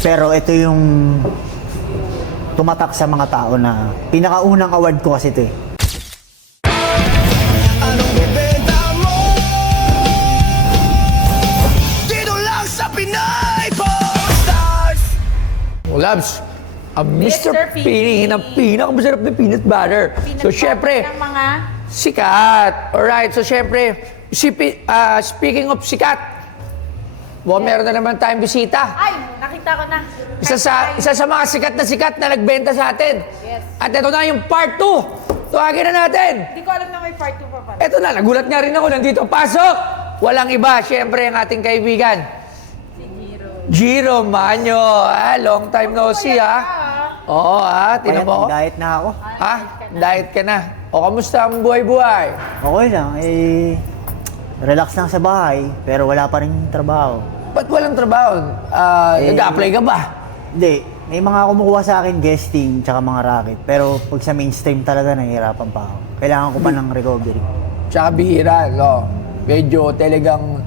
Pero ito yung tumatak sa mga tao na pinakaunang award ko kasi ito eh. Anong bibenta mo? Dito lang sa Pinay Stars. Labs, ang Mr. Mr. Pini ng pinakamasarap na peanut butter. So, syempre, ng mga sikat. Alright, so syempre, speaking of sikat, meron na naman tayong bisita. ay, nakita ko na. Isa sa mga sikat na nagbenta sa atin. Yes. At ito na yung part 2. Tuwagin na natin. Hindi ko alam na may part 2 pa pala. Ito na, nagulat nga rin ako. Nandito, pasok! Walang iba, syempre, ang ating kaibigan. Si Giro. Giro Manyo. Long time no see, ha? Oo, ha? Tinan mo. Diet na ako. Ha? Diet ka na. O, kamusta ang buhay-buhay? Okay lang, relax lang sa bahay, pero wala pa rin trabaho. Ba't walang trabaho? Nag-apply ka ba? Hindi, may mga kumukuha sa akin guesting tsaka mga racket. Pero pag sa mainstream talaga, nahihirapan pa ako. Kailangan ko pa ng recovery. Tsaka bihira, no? Medyo talagang,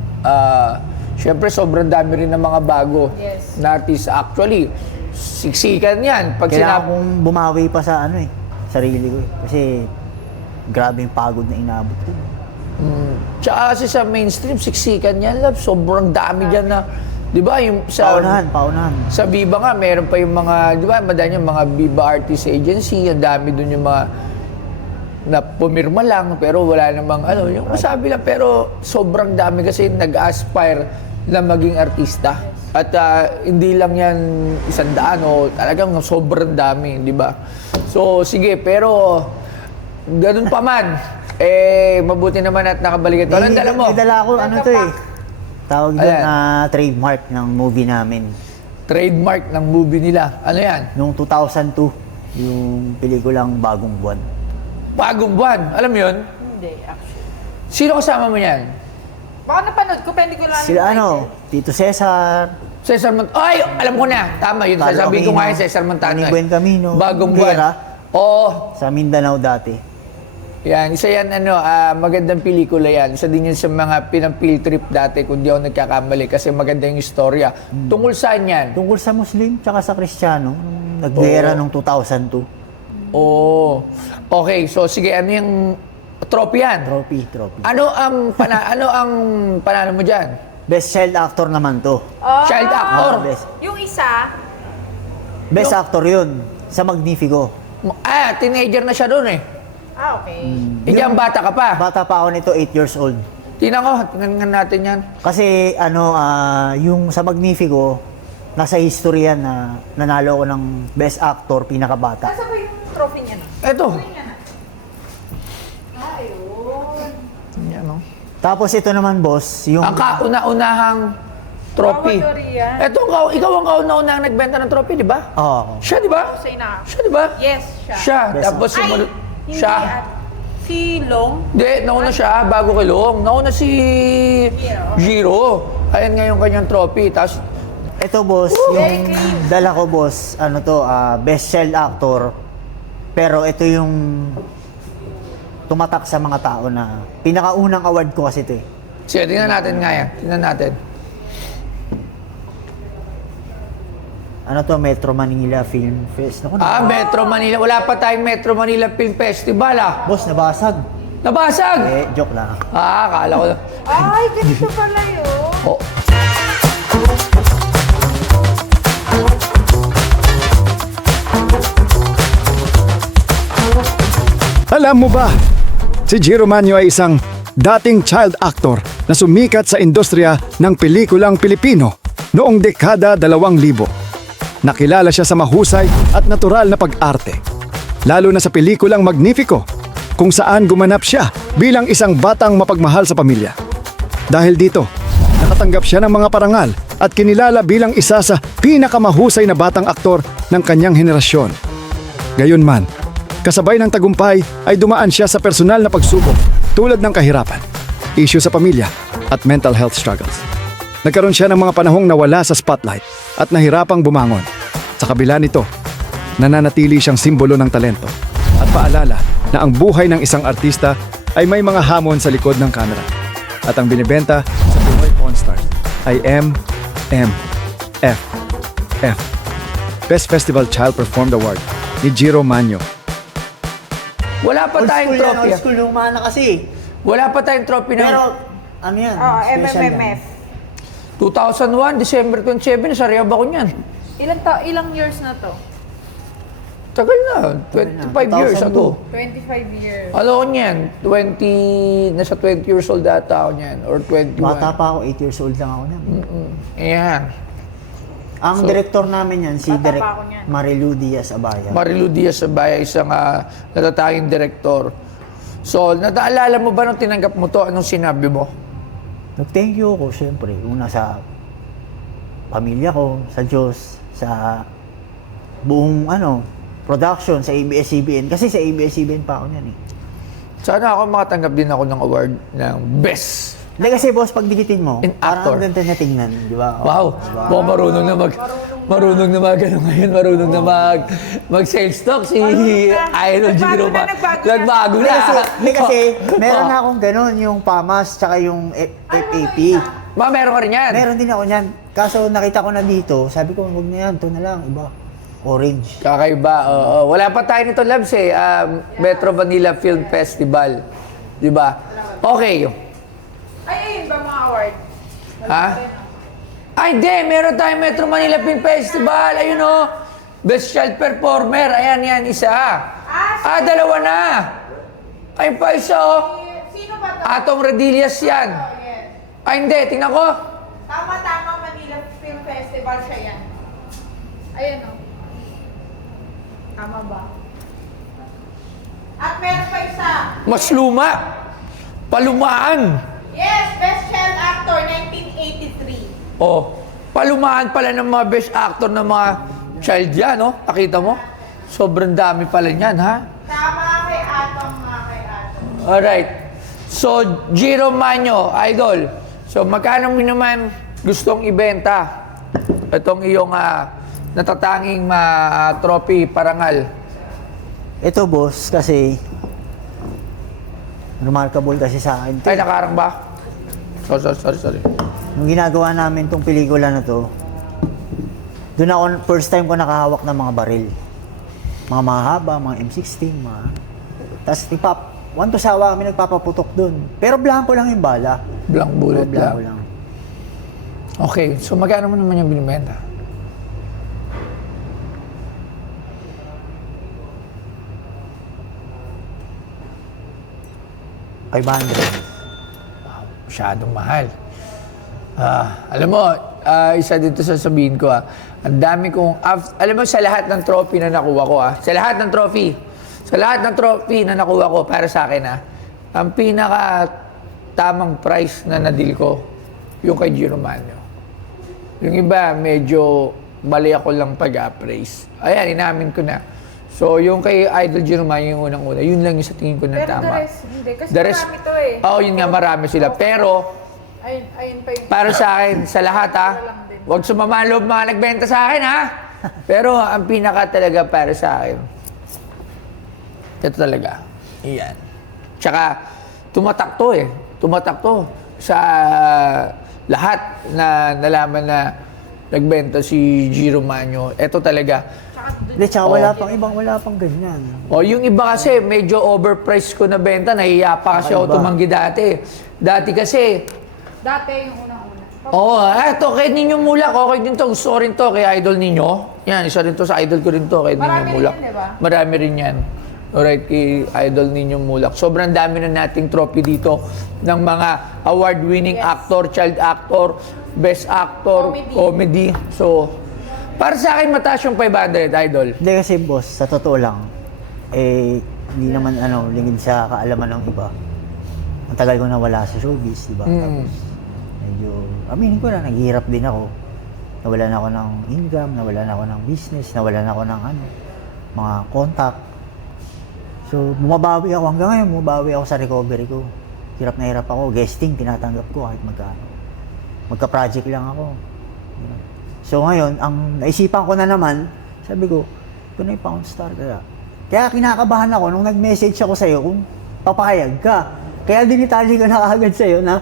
syempre sobrang dami rin ng mga bago Yes. na artist. Actually, siksikan yan. Pag Kailangan kong bumawi pa sa sarili ko eh. Kasi grabe yung pagod na inabot ko. Tsaka kasi sa mainstream, siksikan yan, love. Sobrang dami dyan na, di ba? Yung sa, Paunahan. Sa Viva nga, meron pa yung mga, di ba, madami yung mga Viva Artist Agency, ang dami dun yung mga na pumirma lang, pero wala namang, yung masabi lang, pero sobrang dami kasi nag-aspire na maging artista. At hindi lang yan 100 o talagang sobrang dami, di ba? So, sige, pero ganun pa man, mabuti naman at nakabalik ito. Anong dala mo? May dala ako, tawag doon Ayan. na trademark ng movie namin. Trademark ng movie nila. Ano yan? Noong 2002, yung pelikulang Bagong Buwan. Bagong Buwan. Alam mo yun? Hindi, actually. Sino kasama mo yan? Baka napanood ko, pero hindi ko lang Sila Tito Cesar, Cesar Montano. Ay, alam ko na. Tama yun. Carlo Sasabihin ko Aquino, nga yung Cesar Montano. Manny Buen Camino, Bagong Guerra. Buwan. Oo. sa Mindanao dati. Yan. Isa yan, magandang pelikula yan. Isa din yan sa mga pinang-field trip dati kung di ako nagkakamali kasi maganda yung istorya. Tungkol saan yan? Tungkol sa Muslim tsaka sa Kristiyano, nag-guerra noong 2002. Oo. Okay, so sige, ano yung trophy yan? Trophy. Ano ang panalo mo dyan? Best child actor naman to. Child actor? Yung isa, Best actor yun, sa Magnifico. Teenager na siya doon eh. okay. Hindi ang bata ka pa. Bata pa ako nito, 8 years old. Tingnan nga natin yan. Kasi yung sa Magnifico, nasa history yan na nanalo ako ng Best Actor, pinakabata. Nasa ba yung trophy niya na? Eto. Ayun. Yan, no? Tapos ito naman, boss, yung... Ang kauna-unahang trophy. Yan. Eto, ikaw ang kauna-unahang nagbenta ng trophy, di ba? Oo. Siya, di ba? Say na. Siya, di ba? Yes, siya. Siya. Best Tapos Ay, sumunod. hindi Siya. Si Long. Hindi, nauna siya, bago kay Long. Nauna si Giro. Ayan nga yung kanyang trophy. Tapos, Ito, boss, yung dala ko, boss, Best Child Actor. Pero ito yung tumatak sa mga tao na pinakaunang award ko kasi ito eh. sige, tingnan natin nga yan. Tingnan natin. Metro Manila Film Fest. Naku, Metro Manila. Wala pa tayong Metro Manila Film Festival, boss, nabasag. Nabasag! Joke lang. Akala ko lang. Ay, ganito pala yun. Oh. Alam mo ba, si Giro Manyo ay isang dating child actor na sumikat sa industriya ng pelikulang Pilipino noong dekada 2000. Nakilala siya sa mahusay at natural na pag-arte, lalo na sa pelikulang Magnifico, kung saan gumanap siya bilang isang batang mapagmahal sa pamilya. Dahil dito, nakatanggap siya ng mga parangal at kinilala bilang isa sa pinakamahusay na batang aktor ng kanyang henerasyon. Gayunman, kasabay ng tagumpay ay dumaan siya sa personal na pagsubok tulad ng kahirapan, issue sa pamilya at mental health struggles. Nagkaroon siya ng mga panahong nawala sa spotlight at nahirapang bumangon. Sa kabila nito, nananatili siyang simbolo ng talento at paalala na ang buhay ng isang artista ay may mga hamon sa likod ng kamera. At ang binibenta sa Pinoy Pawn Stars ay MMF. F. Best Festival Child Performed Award ni Jiro Manyo. Wala pa Old tayong school yan, trophy. old school, luma na kasi. Wala pa tayong trophy na. Pero, ano yan? Oo, special MMMF. yan. 2001, December 27, nasariyab ako niyan. Ilang years na to? Tagal na, 25 years 2002. ago. 25 years. Ano ko niyan? 20 years old data ako niyan, or 21. Bata pa ako, 8 years old lang ako na. Ayan. Ang director namin yan, si Bata pa Direk ako niyan. Marilu Diaz Abaya. Marilu Diaz Abaya, isang natatanging direktor. So, nataalala mo ba nung tinanggap mo to? Anong sinabi mo? Nag-thank you ako, syempre. Una sa pamilya ko, sa Diyos, sa buong production, sa ABS-CBN. Kasi sa ABS-CBN pa ako yan eh. Sana ako makatanggap din ako ng award ng Best. Hindi kasi boss, pag dikitin mo, In parang actor. ang ganda na tingnan, di ba? Wow, wow, marunong na mag sales talk si Idol Jiro. Nagbago na. Hindi kasi, meron na akong ganun, yung PAMAS, tsaka yung FAP. Meron ka rin yan. Meron din ako niyan. Kaso nakita ko na dito, sabi ko, huwag na yan, ito na lang, iba. Orange. Kakaiba, oo. Wala pa tayo nito, Labs eh. Metro Manila Film Festival. Di ba? Okay. Ayun ba mga award? Ha? Ay, hindi. Meron tayong Metro Manila Film Festival. Ayun o. Best Child Performer. Ayan, yan. Isa. Dalawa na. Ayun pa isa o. Sino ba to? Atong Redillas yan. Ay, hindi. Tingnan ko. Tama, Manila Film Festival siya yan. Ayan o. Tama ba? At meron pa isa. Mas luma. Palumaan. Yes, Best Child Actor, 1983. Oh, palumaan pala ng mga best actor ng mga child yan, no? Nakita mo? Sobrang dami pala niyan, ha? Tama kay Atong, mga kay Atong. Alright. So, Jiro Manyo, Idol. So, magkano mo naman gustong ibenta itong iyong natatanging trophy parangal? Ito boss, kasi remarkable kasi sa akin. Ay, nakarang ba? Sorry. Nung ginagawa namin tong pelikula na to, doon ako, first time ko nakahawak ng mga baril. Mga mahaba, mga M16, mga... Tapos, one to sawa kami nagpapaputok doon. Pero blanco lang yung bala. Blank bullet Blanco lang. lang. Okay, so magkano mo naman yung binibenta? $500. Masyadong mahal. Alam mo, isa dito sasabihin ko ang dami kong, alam mo sa lahat ng trophy na nakuha ko sa lahat ng trophy na nakuha ko para sa akin ang pinaka tamang price na nadil ko, yung kay Jiro Manyo. Yung iba, medyo mali ako lang pag-appraise. Ayan, inamin ko na. So, yung kay Idol Jiro Manyo yung unang-una, yun lang yung sa tingin ko na Pero tama. the rest, hindi. Kasi The rest- marami to eh. Oo, yun nga, marami sila. Pero, Ayun pa yung... para sa akin, sa lahat huwag sumama ang loob mga nagbenta sa akin Pero ang pinaka talaga para sa akin, ito talaga. Iyan. Tsaka, tumatak to sa lahat na nalaman na nagbenta si Jiro Manyo. Ito talaga. Hindi, tsaka wala pang ganyan. O, yung iba kasi, medyo overpriced ko na benta. Nahiya pa kasi ako tumanggi dati. Dati kasi, Dati yung unang-una. oo, ito, kay Ninyo Mulak, okay din to. Gusto ko rin to kay Idol Ninyo. Yan, isa rin to sa idol ko rin to, kay Ninyo Marami rin Mulak. yan, di ba? Marami rin yan. Alright, kay Idol Ninyo Mulak. Sobrang dami na nating trophy dito ng mga award-winning actor, child actor, best actor, comedy. So, para sa akin, mataas yung 500, Idol. Hindi kasi boss, sa totoo lang, hindi naman lingid sa kaalaman ng iba. Ang tagal ko nawala sa showbiz, di ba? Tapos, medyo, aminin ko na, naghihirap din ako. Nawalan ako ng income, nawalan ako ng business, nawalan ako ng mga contact. So, bumabawi ako. Hanggang ngayon, bumabawi ako sa recovery ko. Hirap na hirap ako. Guesting, tinatanggap ko kahit magkano. Magka-project lang ako. So, ngayon, ang naisipan ko na naman, sabi ko, ito na yung Pound Star kaya. Kaya kinakabahan ako nung nag-message ako sa'yo kung papayag ka. Kaya dinitali ko na kaagad sa'yo na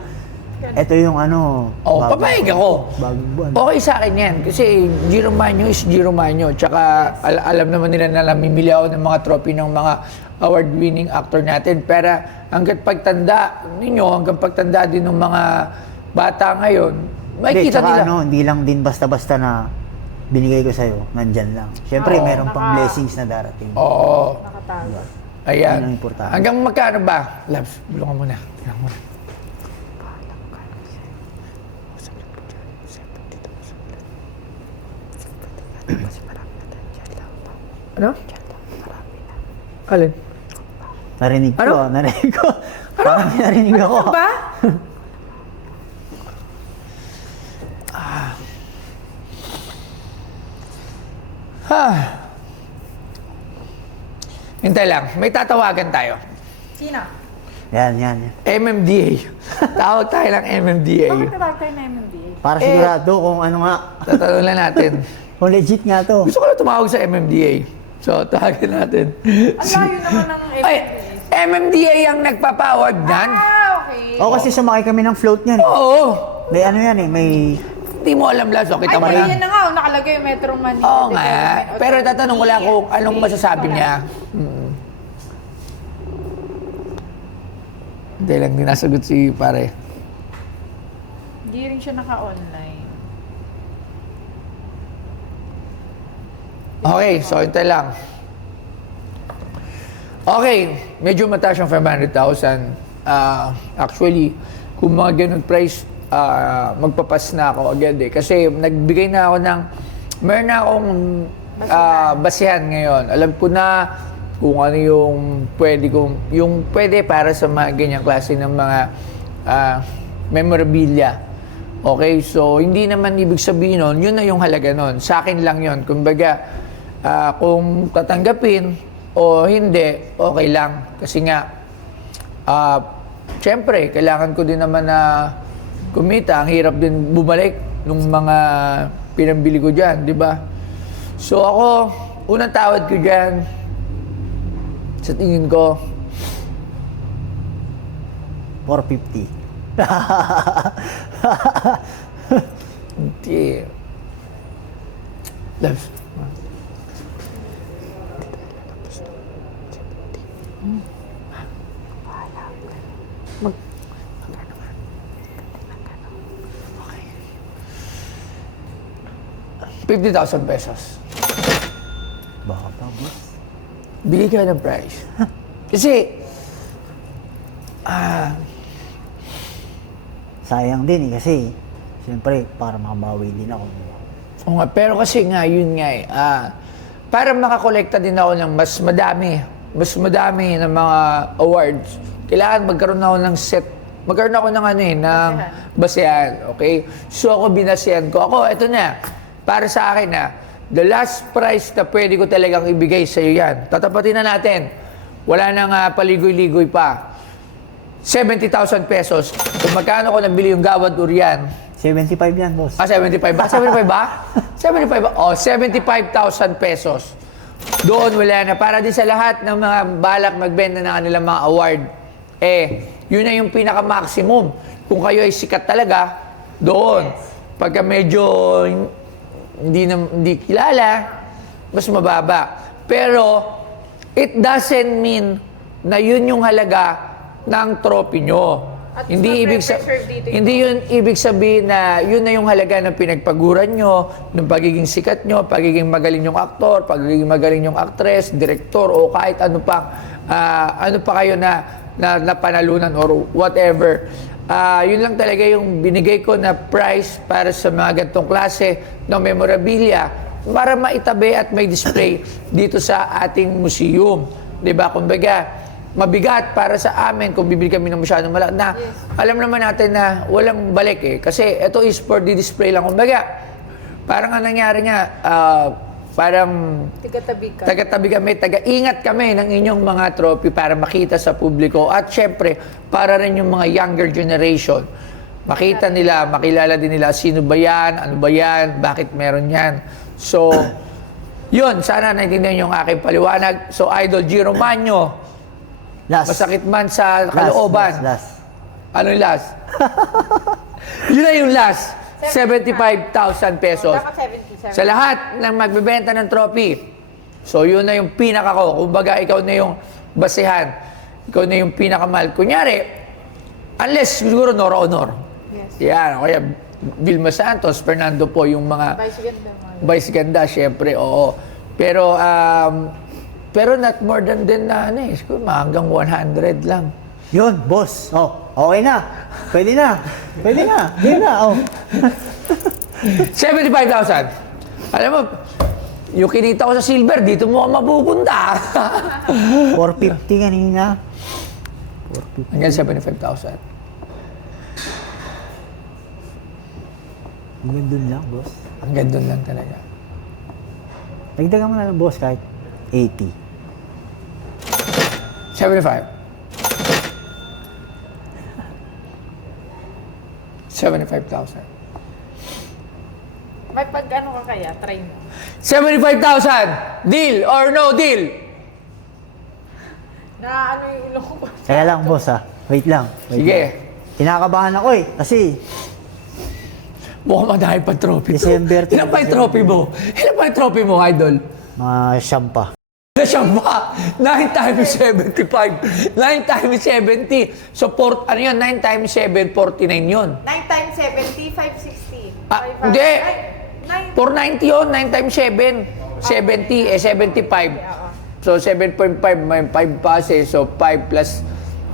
Ito yung ano. Oh, papayag ako. Bagong buwan. Okay sa akin yan. Kasi Giro Manyo is Giro Manyo. Tsaka alam naman nila na namimili ako ng mga trophy ng mga award-winning actor natin. Pero hanggang pagtanda ninyo, hanggang pagtanda din ng mga bata ngayon, makikita tsaka nila. ano, hindi lang din basta-basta na binigay ko sa'yo, nandyan lang. Siyempre, Oo, meron pang blessings na darating. Oo. Nakatago. Ayan. Yun ang importante. Hanggang magkano ba? Labs, bulungan muna. Bulungan muna. Ano? Alin? Narinig ko, Ano? narinig ko. Parang narinig ako. Ba? Hintay lang, may tatawagan tayo. Sino? Yan, yan, yan. MMDA. Tawag tayo ng MMDA. Bakit natawag tayo na MMDA? Para sigurado kung ano nga. Tatanong lang natin. Kung legit nga to. Gusto ko lang tumawag sa MMDA. So, tawagin natin. Ang layo naman ng MMDA. Ay, MMDA ang nagpapawag nan? Okay. O kasi sumakay kami ng float niyan. Oo. May ano yan eh, may... Hindi mo alam, Lars. O, kita mo Ay, lang. yan na nga. Nakalagay yung Metro Manila. Oo nga. Development Pero Authority. tatanong ko lang kung anong masasabi niya. Hindi lang, di nasagot si pare. Hindi rin siya naka-online. Okay, so ito lang. Okay, medyo mataas yung 500,000. Actually, kung mga ganun price, magpapas na ako agad eh. Kasi nagbigay na ako ng, meron na akong basihan ngayon. Alam ko na kung ano yung pwede para sa mga ganyang klase ng mga memorabilia. Okay, so hindi naman ibig sabihin nun, yun na yung halaga nun. Sa akin lang yun. Kumbaga, kung tatanggapin o hindi, okay lang. Kasi nga, syempre, kailangan ko din naman na kumita. Ang hirap din bumalik nung mga pinambili ko dyan, di ba? So ako, unang tawad ko dyan, sa tingin ko, 450. hindi. Labs. Okay. 50,000 pesos. Baka pa, boss. Bili ka ng price. Kasi, Sayang din eh, kasi siyempre, para makabawi din ako. oo nga, pero kasi nga, yun nga eh. Para makakolekta din ako ng mas madami ng mga awards, kailangan magkaroon ako ng set, magkaroon ako ng ano eh, ng basehan. Okay? So ako binasihan ko. Ako, eto na, para sa akin na, the last price na pwede ko talagang ibigay sa iyo yan. Tatapatin na natin. Wala nang paligoy-ligoy pa. 70,000 pesos. Kung magkano ko nabili yung Gawad Urian, 75 yan, boss. 75 ba? 75 ba? 75 ba? Oh, 75,000 pesos. Doon wala na. Para din sa lahat ng mga balak magbenta ng kanilang mga award. Yun na yung pinaka-maximum. Kung kayo ay sikat talaga, doon. Pagka medyo hindi kilala, mas mababa. Pero, it doesn't mean na yun yung halaga ng trophy nyo. At Hindi ibig ma-preserve dito yung hindi yun ibig sabihin na yun na yung halaga ng pinagpaguran nyo, ng pagiging sikat nyo, pagiging magaling yung aktor, pagiging magaling yung actress, direktor, o kahit ano pa kayo na napanalunan or whatever. Yun lang talaga yung binigay ko na prize para sa mga ganitong klase ng memorabilia para maitabi at may display dito sa ating museum. Diba? Kumbaga, mabigat para sa amin kung bibili kami ng masyadong malaki. Na alam naman natin na walang balik eh. Kasi ito is for the display lang. Kumbaga, parang ang nangyari nga, parang taga-tabi kami, taga-ingat kami ng inyong mga trophy para makita sa publiko. At syempre, para rin yung mga younger generation. Makita nila, makilala din nila, sino ba yan, ano ba yan, bakit meron yan. So, yun, sana naintindihan yung aking paliwanag. So, Idol Giro Manyo, Last. masakit man sa kalooban. Last. Ano yung last? Yun na yung last. 75,000 pesos. Dapat 77. Sa lahat ng magbebenta ng trophy. So, yun na yung pinaka ko. Kumbaga, ikaw na yung basehan. Ikaw na yung pinakamahal. Kunyari, unless siguro Nora Honor. Yes. Yan. Kaya Vilma Santos, Fernando po yung mga Vice ganda. vice ganda, syempre, oo. Pero not more than din na ano eh. Siguro hanggang 100 lang. Yun, boss. Oh, okay na. Pwede na. Pwede na. Pwede na, oh. 75,000. Alam mo, yung kinita ko sa silver, dito mo ka mapupunta. 450 kanina. Hanggang 75,000. Hanggang dun lang, boss. Hanggang doon lang talaga. Dagdagan mo na lang, boss, kahit 80. 75. 75,000. May pag ano ka kaya, try mo. 75,000! Deal or no deal? Na ano yung ilong ko. Kaya lang, boss, ha. Wait lang. Wait Sige. lang. Kinakabahan ako eh. Kasi, Mukhang madami pa trophy to. December to Ilan pa yung trophy mo? Ilan pa yung trophy mo, idol? mga siyampa. Na siya ba? 9 times 75. 9 times 70. So, ano yun? 9 times 7, 49 yun. 9 times 70, 560. Ah, hindi. 9. 490 yun. 9 times 7. 70, 75. So, 7.5 may 5 passes. So, 5 plus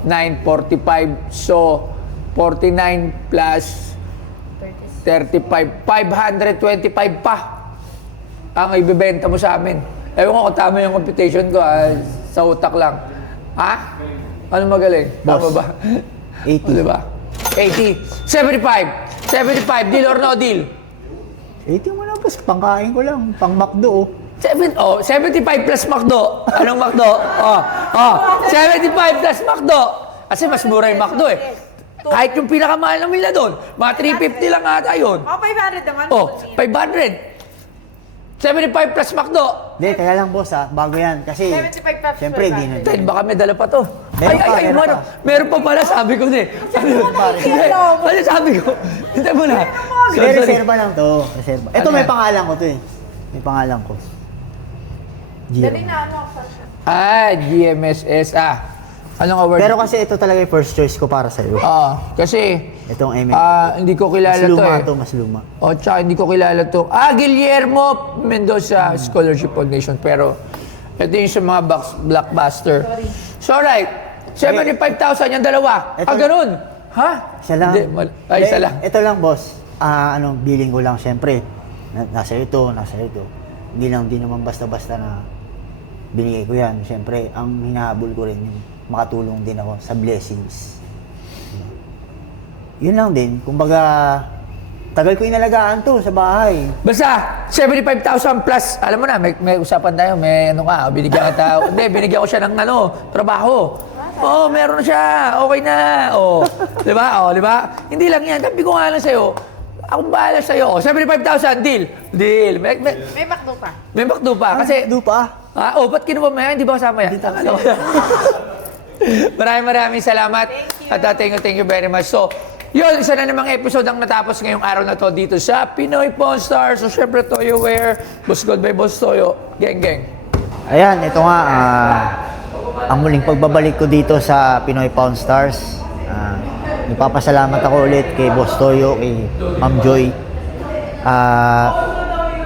9, 45. So, 49 plus 35. 525 pa ang ibibenta mo sa amin. Ewan ko kung tama yung computation ko, sa utak lang. Ha? Ano magaling? Tama Boss. ba? 80. O, diba? 80. 75. 75. Deal or no deal? 80 mo na, boss. Pangkain ko lang. Pang McDo, oh. 75 plus McDo. Anong McDo? 75 plus McDo. Kasi mas mura yung McDo eh. Kahit yung pinakamahal na nila doon, mga 350 lang ata yun. 500 naman. Oh, 500. 75 plus McDo. Hindi, kaya lang, boss, ha. Bago yan. Kasi, 75 plus siyempre, di na. 10, baka may dala pa to. Meron pa, meron ano, pa. meron pa pala, sabi ko na eh. Ano sabi ko? Hindi mo na. Hindi, reserva lang to. Reserva. Ito, Ano may yan? pangalan ko to eh. May pangalan ko. Dali Giro. na ano ako. GMSS. Anong award? Pero kasi ito talaga yung first choice ko para sa'yo. Kasi, Itong ML. hindi ko kilala mas to luma eh. to, mas luma. O, tsaka hindi ko kilala to. Guillermo Mendoza Scholarship Foundation. Pero, ito yung sa mga blockbuster. So, alright. 75,000 yung dalawa. Ito- Ganun. Ha? Isa lang. Hindi, isa lang. Ito lang, boss. Billing ko lang, syempre. Nasa ito. Hindi naman basta-basta na binigay ko yan. Syempre, ang hinahabol ko rin yung makatulong din ako sa blessings. Yun lang din. Kumbaga, tagal ko inalagaan to sa bahay. Basta, 75,000 plus. Alam mo na, may usapan tayo. May ano ka, binigyan ka hindi, binigyan ko siya ng trabaho. Meron na siya. Okay na. Di ba? Di ba? Hindi lang yan. Sabi ko nga lang sa'yo, akong bahala sa'yo. 75,000, deal. Deal. May McDo pa. May McDo pa. Kasi, Do pa. ba't kinuha mo yan? Hindi ba kasama yan? Maraming salamat. At thank you very much. So, yun, isa na namang episode ang natapos ngayong araw na to dito sa Pinoy Pawn Stars. So, syempre, Toyo Wear, Boss God by Boss Toyo. Geng. Ayan, ito nga, ang muling pagbabalik ko dito sa Pinoy Pawn Stars. Nagpapasalamat ako ulit kay Boss Toyo, kay Ma'am Joy.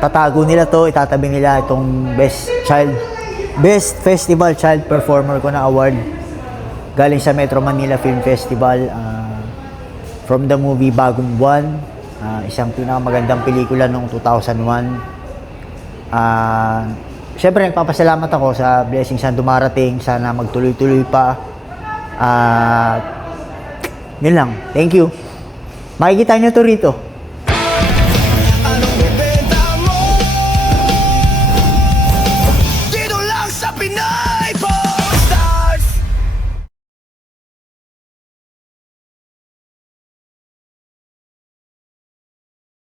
Tatago nila to, itatabi nila itong Best Festival Child Performer ko na award galing sa Metro Manila Film Festival, from the movie Bagong Buwan, isang pinakamagandang pelikula noong 2001. Siyempre, nagpapasalamat ako sa blessings na dumarating. Sana magtuloy-tuloy pa. Yun lang. Thank you. Makikita nyo to rito.